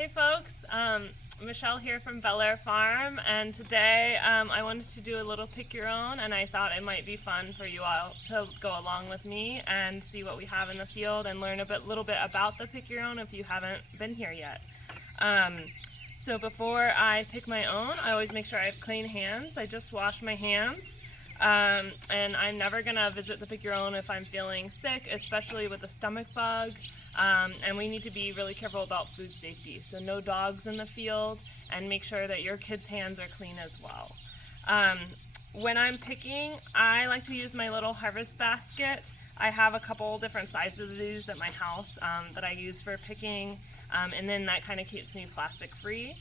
Hey folks, Michelle here from Bellair Farm, and today I wanted to do a little pick your own, and I thought it might be fun for you all to go along with me and see what we have in the field and learn a little bit about the pick your own if you haven't been here yet. So before I pick my own, I always make sure I have clean hands. I just wash my hands. And I'm never gonna visit the pick your own if I'm feeling sick, especially with a stomach bug. And we need to be really careful about food safety. So no dogs in the field, and make sure that your kids' hands are clean as well. When I'm picking, I like to use my little harvest basket. I have a couple different sizes of these at my house that I use for picking, and then that kind of keeps me plastic free.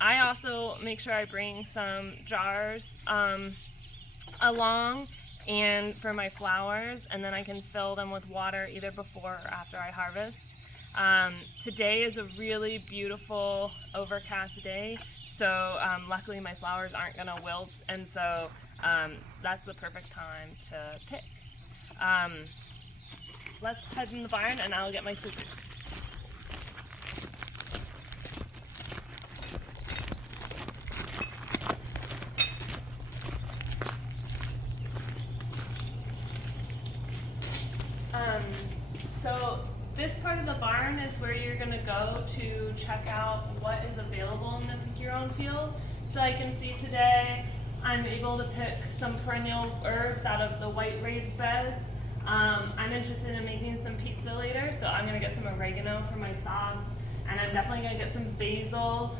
I also make sure I bring some jars along and for my flowers, and then I can fill them with water either before or after I harvest. Today is a really beautiful overcast day, so luckily my flowers aren't going to wilt, and so that's the perfect time to pick. Let's head in the barn and I'll get my scissors. So this part of the barn is where you're going to go to check out what is available in the pick your own field. So I can see today I'm able to pick some perennial herbs out of the white raised beds. I'm interested in making some pizza later, so I'm going to get some oregano for my sauce, and I'm definitely going to get some basil,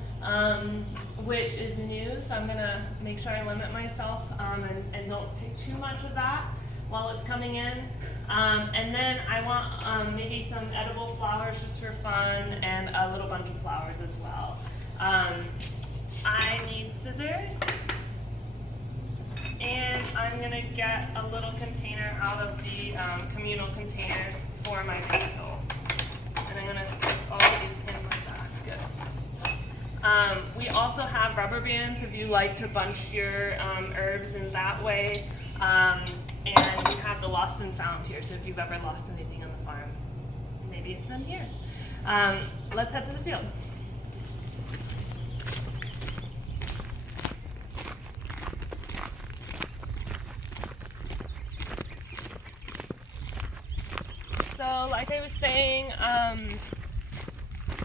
which is new, so I'm going to make sure I limit myself and don't pick too much of that while it's coming in. And then I want maybe some edible flowers just for fun, and a little bunch of flowers as well. I need scissors, and I'm gonna get a little container out of the communal containers for my basil. And I'm gonna stick all of these in my basket. We also have rubber bands if you like to bunch your herbs in that way. And we have the lost and found here, so if you've ever lost anything on the farm, maybe it's in here. Let's head to the field. So like I was saying,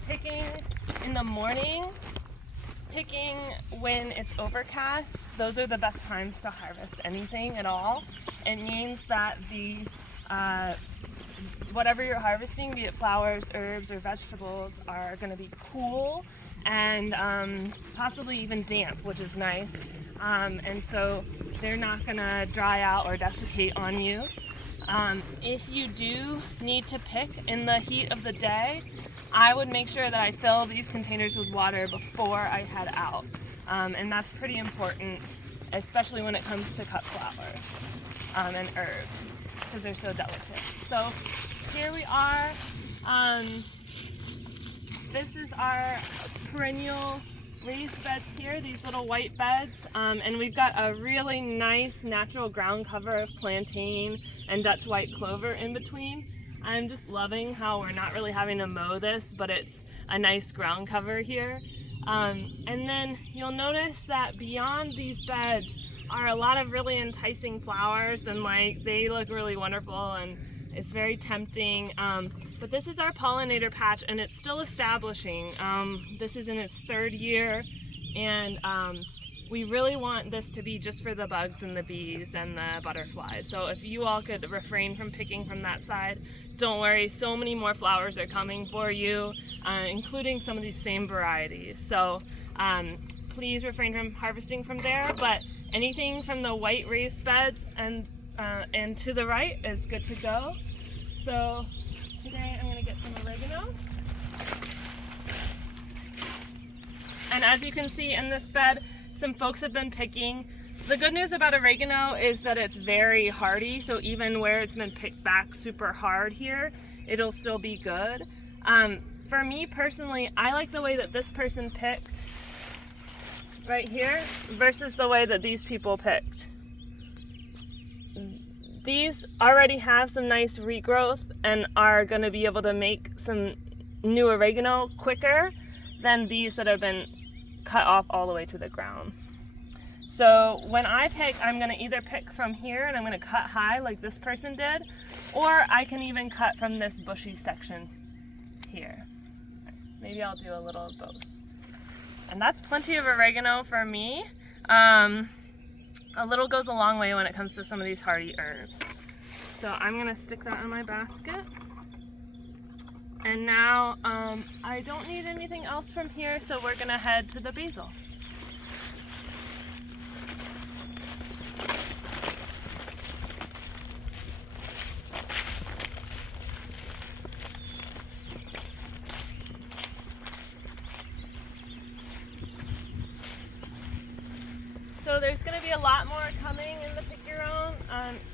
picking in the morning, picking when it's overcast, those are the best times to harvest anything at all. It means that the whatever you're harvesting, be it flowers, herbs, or vegetables, are going to be cool and possibly even damp, which is nice. And so they're not going to dry out or desiccate on you. If you do need to pick in the heat of the day, I would make sure that I fill these containers with water before I head out. And that's pretty important, especially when it comes to cut flowers and herbs, because they're so delicate. So here we are. This is our perennial raised beds here, these little white beds, and we've got a really nice natural ground cover of plantain and Dutch white clover in between. I'm just loving how we're not really having to mow this, but it's a nice ground cover here. And then you'll notice that beyond these beds are a lot of really enticing flowers, and like they look really wonderful and it's very tempting. But this is our pollinator patch, and it's still establishing. This is in its third year, and we really want this to be just for the bugs and the bees and the butterflies. So if you all could refrain from picking from that side, don't worry, so many more flowers are coming for you, including some of these same varieties. So please refrain from harvesting from there, but anything from the white raised beds and to the right is good to go. So today I'm going to get some oregano. And as you can see in this bed, some folks have been picking. The good news about oregano is that it's very hardy, so even where it's been picked back super hard here, it'll still be good. For me personally, I like the way that this person picked right here versus the way that these people picked. These already have some nice regrowth and are going to be able to make some new oregano quicker than these that have been cut off all the way to the ground. So when I pick, I'm gonna either pick from here and I'm gonna cut high like this person did, or I can even cut from this bushy section here. Maybe I'll do a little of both. And that's plenty of oregano for me. A little goes a long way when it comes to some of these hardy herbs. So I'm gonna stick that in my basket. And now I don't need anything else from here, so we're gonna head to the basil. So there's going to be a lot more coming in the Pick Your Own.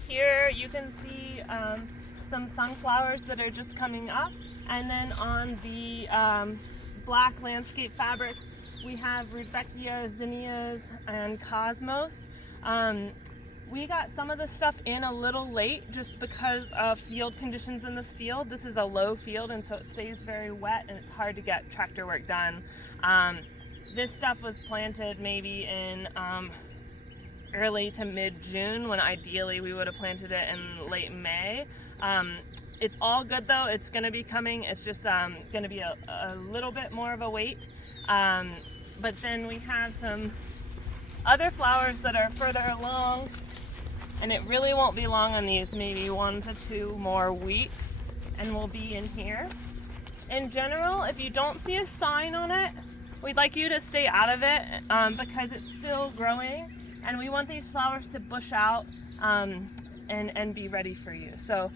Here you can see some sunflowers that are just coming up. And then on the black landscape fabric, we have Rudbeckia, zinnias, and cosmos. We got some of the stuff in a little late just because of field conditions in this field. This is a low field, and so it stays very wet and it's hard to get tractor work done. This stuff was planted maybe in early to mid-June, when ideally we would have planted it in late May. It's all good though, it's gonna be coming. It's just gonna be a little bit more of a wait. But then we have some other flowers that are further along, and it really won't be long on these, maybe 1 to 2 more weeks, and we'll be in here. In general, if you don't see a sign on it, we'd like you to stay out of it because it's still growing, and we want these flowers to bush out and be ready for you. So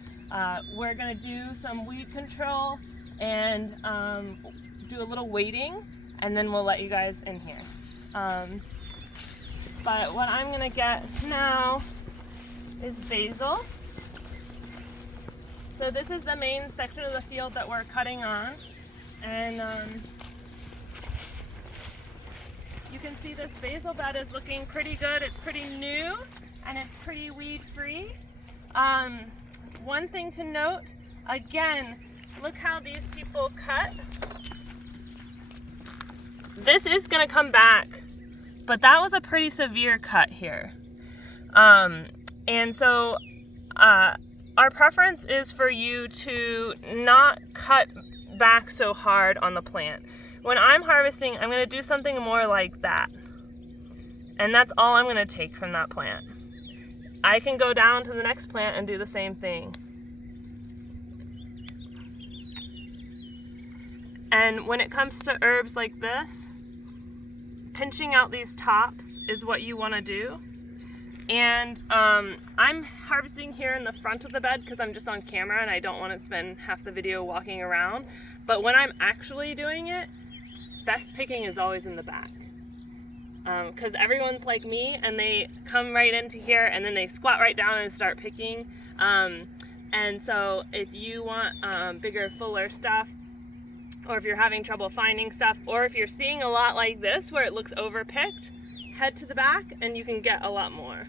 we're gonna do some weed control and do a little waiting, and then we'll let you guys in here. But what I'm gonna get now is basil. So this is the main section of the field that we're cutting on, and you can see this basil bed is looking pretty good. It's pretty new and it's pretty weed free. One thing to note, again, look how these people cut. This is gonna come back, but that was a pretty severe cut here. And so our preference is for you to not cut back so hard on the plant. When I'm harvesting, I'm gonna do something more like that. And that's all I'm gonna take from that plant. I can go down to the next plant and do the same thing. And when it comes to herbs like this, pinching out these tops is what you wanna do. And I'm harvesting here in the front of the bed because I'm just on camera and I don't want to spend half the video walking around. But when I'm actually doing it, best picking is always in the back. Because everyone's like me and they come right into here and then they squat right down and start picking. And so if you want bigger, fuller stuff, or if you're having trouble finding stuff, or if you're seeing a lot like this where it looks overpicked, head to the back and you can get a lot more.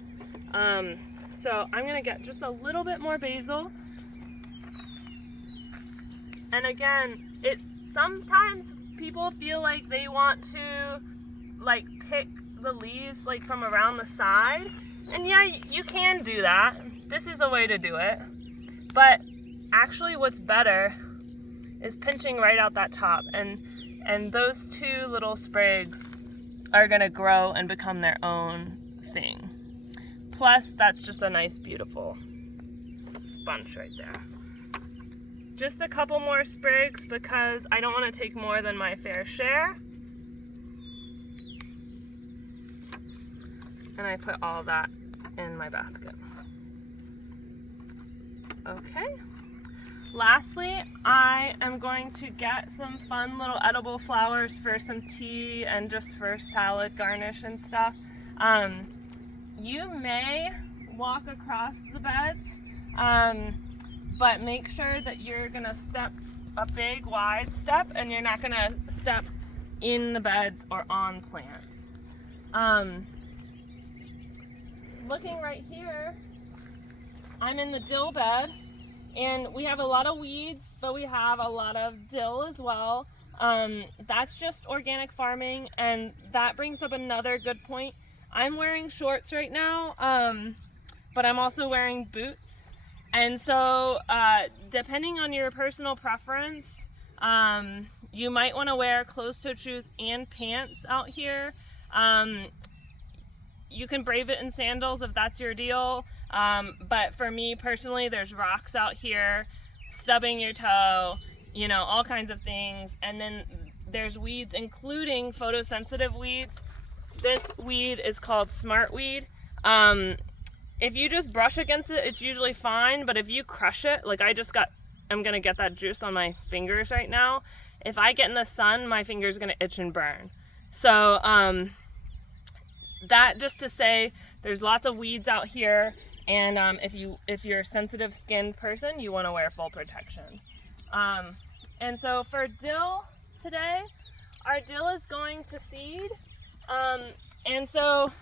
So I'm gonna get just a little bit more basil. And again, sometimes people feel like they want to like pick the leaves like from around the side. And yeah, you can do that. This is a way to do it. But actually what's better is pinching right out that top, and those two little sprigs are gonna grow and become their own thing. Plus, that's just a nice, beautiful bunch right there. Just a couple more sprigs because I don't want to take more than my fair share. And I put all that in my basket. Okay. Lastly, I am going to get some fun little edible flowers for some tea and just for salad garnish and stuff. You may walk across the beds, but make sure that you're gonna step a big wide step and you're not gonna step in the beds or on plants. Looking right here, I'm in the dill bed, and we have a lot of weeds, but we have a lot of dill as well. That's just organic farming, and that brings up another good point. I'm wearing shorts right now, but I'm also wearing boots. And so depending on your personal preference, you might want to wear closed-toed shoes and pants out here. You can brave it in sandals if that's your deal, but for me personally, there's rocks out here, stubbing your toe, you know, all kinds of things. And then there's weeds, including photosensitive weeds. This weed is called smartweed. If you just brush against it, it's usually fine, but if you crush it, like I'm gonna get that juice on my fingers right now. If I get in the sun, my finger's gonna itch and burn. So that just to say, there's lots of weeds out here, and if you're a sensitive skinned person, you want to wear full protection. And so for dill today, our dill is going to seed, and so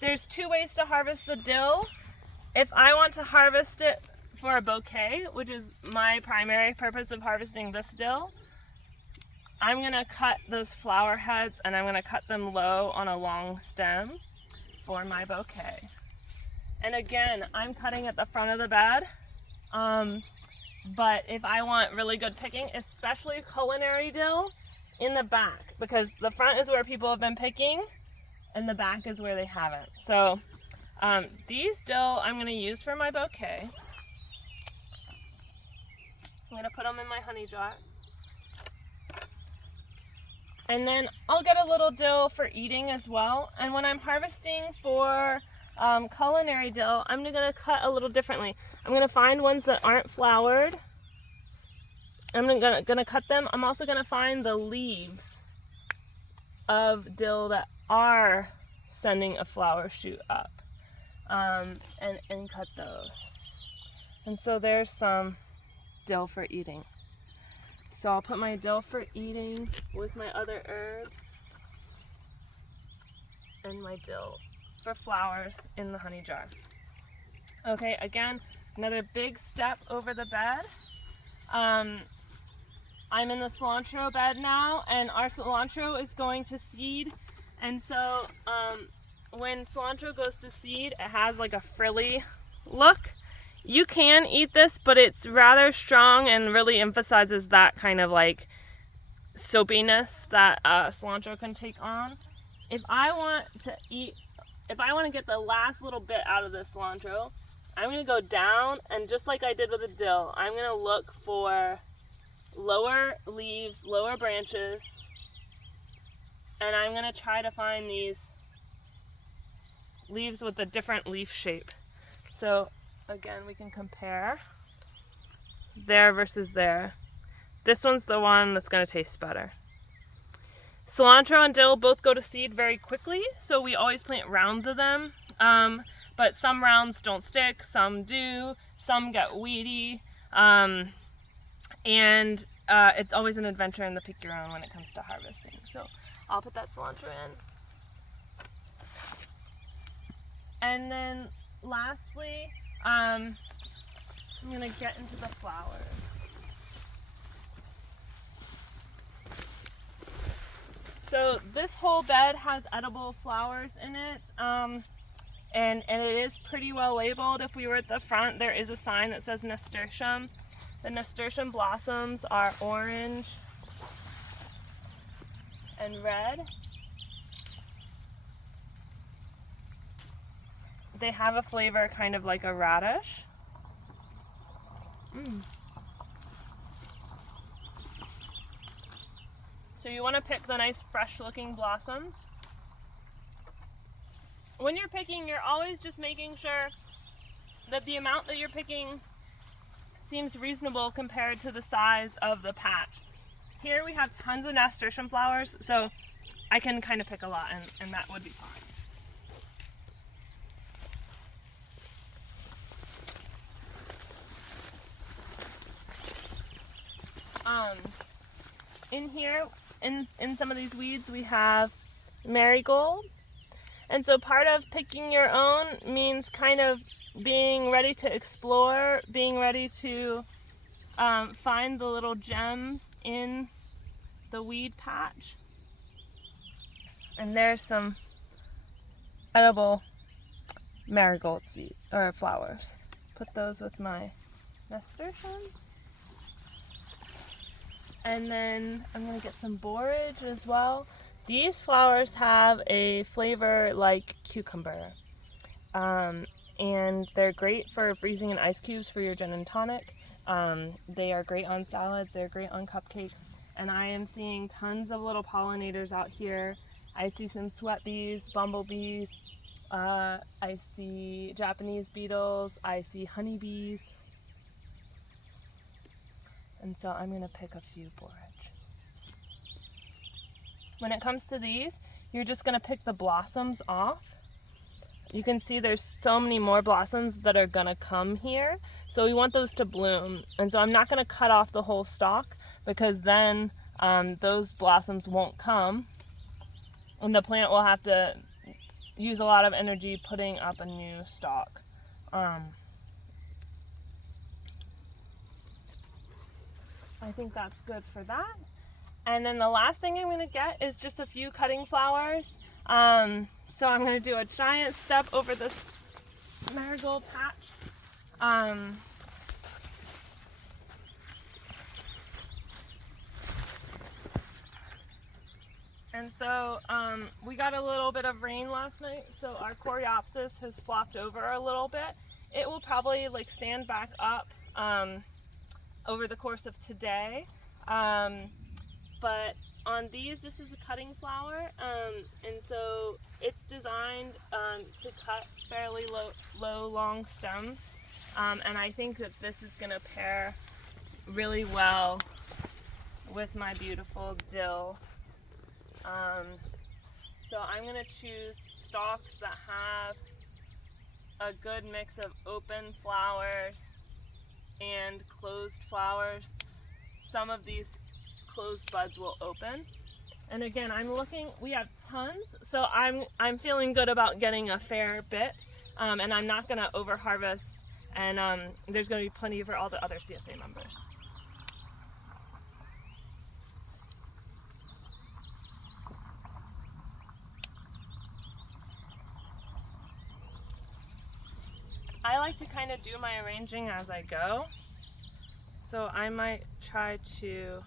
there's two ways to harvest the dill. If I want to harvest it for a bouquet, which is my primary purpose of harvesting this dill, I'm going to cut those flower heads, and I'm going to cut them low on a long stem for my bouquet. And again, I'm cutting at the front of the bed, but if I want really good picking, especially culinary dill, in the back, because the front is where people have been picking and the back is where they haven't. So these dill I'm going to use for my bouquet. I'm going to put them in my honey jar. And then I'll get a little dill for eating as well. And when I'm harvesting for culinary dill, I'm going to cut a little differently. I'm going to find ones that aren't flowered. I'm going to cut them. I'm also going to find the leaves of dill that are sending a flower shoot up, and cut those. And so there's some dill for eating. So I'll put my dill for eating with my other herbs and my dill for flowers in the honey jar. Okay, again, another big step over the bed. I'm in the cilantro bed now, and our cilantro is going to seed. And so when cilantro goes to seed, it has like a frilly look. You can eat this, but it's rather strong and really emphasizes that kind of like soapiness that cilantro can take on. If I want to get the last little bit out of this cilantro, I'm going to go down, and just like I did with the dill, I'm going to look for lower leaves, lower branches, and I'm going to try to find these leaves with a different leaf shape. So again, we can compare there versus there. This one's the one that's going to taste better. Cilantro and dill both go to seed very quickly, so we always plant rounds of them. But some rounds don't stick, some do, some get weedy, and it's always an adventure in the pick your own when it comes to harvesting. So I'll put that cilantro in. And then lastly, I'm going to get into the flowers. So this whole bed has edible flowers in it, and it is pretty well labeled. If we were at the front, there is a sign that says Nasturtium. The Nasturtium blossoms are orange and red. They have a flavor kind of like a radish. So you want to pick the nice fresh looking blossoms. When you're picking, you're always just making sure that the amount that you're picking seems reasonable compared to the size of the patch. Here we have tons of nasturtium flowers, so I can kind of pick a lot, and that would be fine. In here, in some of these weeds, we have marigold. And so part of picking your own means kind of being ready to explore, being ready to find the little gems in the weed patch. And there's some edible marigold seed or flowers. Put those with my nasturtiums. And then I'm going to get some borage as well. These flowers have a flavor like cucumber. And they're great for freezing in ice cubes for your gin and tonic. They are great on salads, they're great on cupcakes. And I am seeing tons of little pollinators out here. I see some sweat bees, bumblebees. I see Japanese beetles. I see honeybees. And so I'm going to pick a few borage. When it comes to these, you're just going to pick the blossoms off. You can see there's so many more blossoms that are going to come here. So we want those to bloom. And so I'm not going to cut off the whole stalk because then those blossoms won't come. And the plant will have to use a lot of energy putting up a new stalk. I think that's good for that. And then the last thing I'm going to get is just a few cutting flowers. So I'm going to do a giant step over this marigold patch. And so we got a little bit of rain last night, so our Coreopsis has flopped over a little bit. It will probably like stand back up over the course of today. But on these, this is a cutting flower, and so it's designed to cut fairly low, long stems. And I think that this is going to pair really well with my beautiful dill. So I'm going to choose stalks that have a good mix of open flowers and closed flowers. Some of these closed buds will open. And again, I'm looking, we have tons, so I'm feeling good about getting a fair bit, and I'm not going to over harvest, and there's going to be plenty for all the other CSA members. I like to kind of do my arranging as I go, so I might try to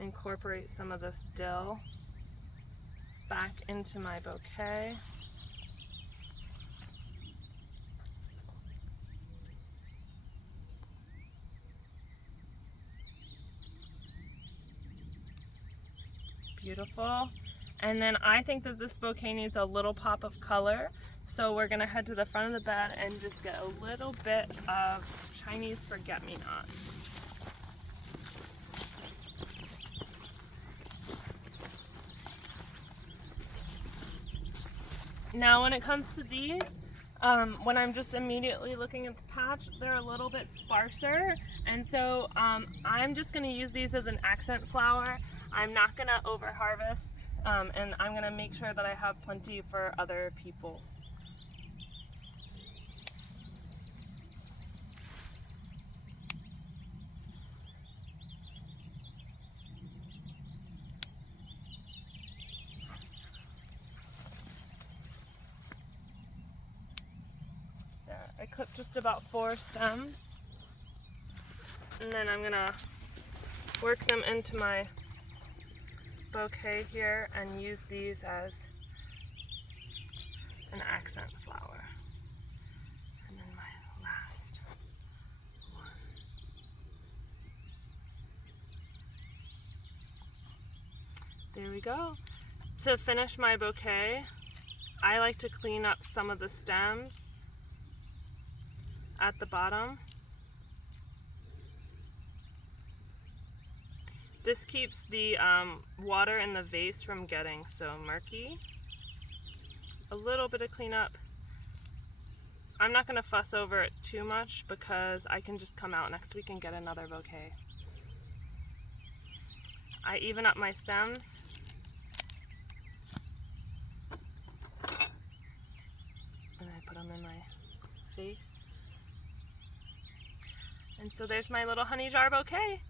incorporate some of this dill back into my bouquet. Beautiful. And then I think that this bouquet needs a little pop of color, so we're going to head to the front of the bed and just get a little bit of Chinese forget-me-not. Now when it comes to these, when I'm just immediately looking at the patch, they're a little bit sparser, and so I'm just going to use these as an accent flower. I'm not going to over harvest, and I'm going to make sure that I have plenty for other people. I clipped just about 4 stems, and then I'm gonna work them into my bouquet here and use these as an accent flower. And then my last one. There we go. To finish my bouquet, I like to clean up some of the stems at the bottom. This keeps the water in the vase from getting so murky. A little bit of cleanup. I'm not going to fuss over it too much because I can just come out next week and get another bouquet. I even up my stems. And I put them in my vase. And so there's my little honey jar bouquet.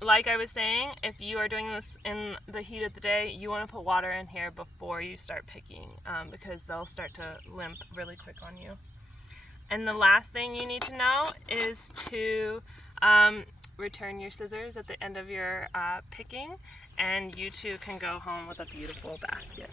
like I was saying, if you are doing this in the heat of the day, you want to put water in here before you start picking, because they'll start to limp really quick on you. And the last thing you need to know is to return your scissors at the end of your picking, and you too can go home with a beautiful basket.